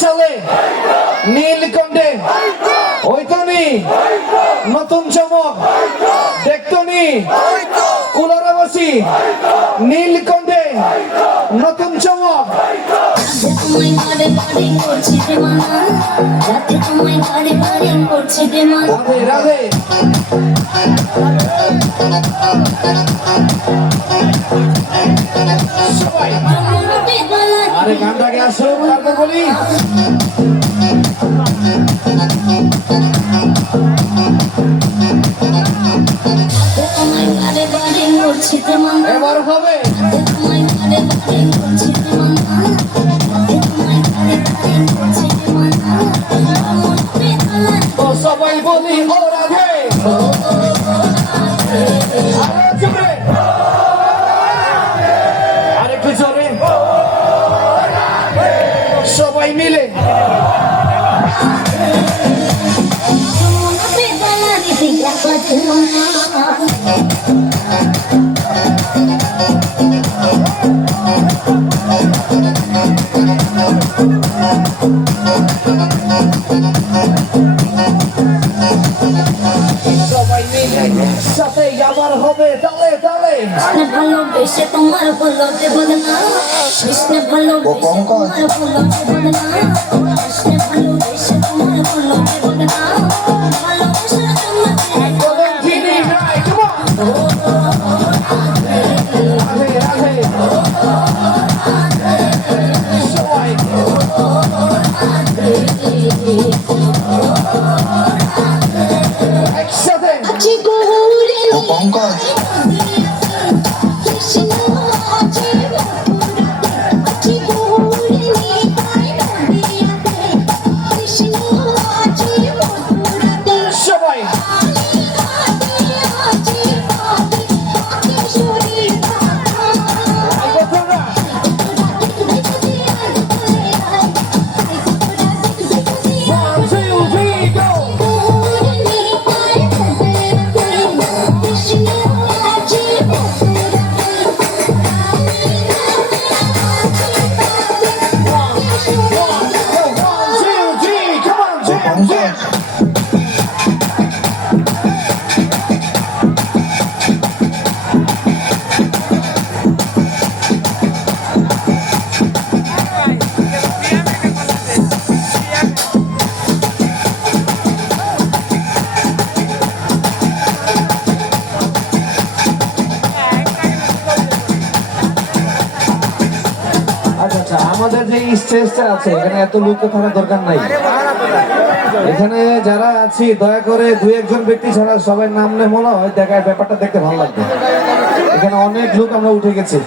সালে নীলকণ্ঠে হইতনি নতুন চমক দেখতনি কুলারাবাসী নীলকণ্ঠে নতুন চমক রাধে রাধে সবাই আরে গানটাকে আসো তারপর বলি এবার হবে তো সবাই বলি ও রাধে আরেকটু জোরে সবাই মিলে সবাই মিলে সাথে আবার হবে তালে তালে ভালোবেসে তোমার বলতে বলে না কৃষ্ণ ভালোবেসে তোমার বলতে বলে না কৃষ্ণ ভালোবেসে তোমার বলতে বলে না ভালোবেসে তোমার চিনি নাই রাধে রাধে সবাই একসাথে আছি গৌরী পঙ্কজ কৃষ্ণ আছে আছি গৌরী কৃষ্ণ আছে সবাই আচ্ছা আমাদের যে স্টেজটা আছে এখানে এত লোক থাকার দরকার নাই এখানে যারা আছি দয়া করে দুই একজন ব্যক্তি ছাড়া সবাই নাম নেই মনে হয় দেখায় ব্যাপারটা দেখতে ভালো লাগবে এখানে অনেক লোক আমরা উঠে গেছি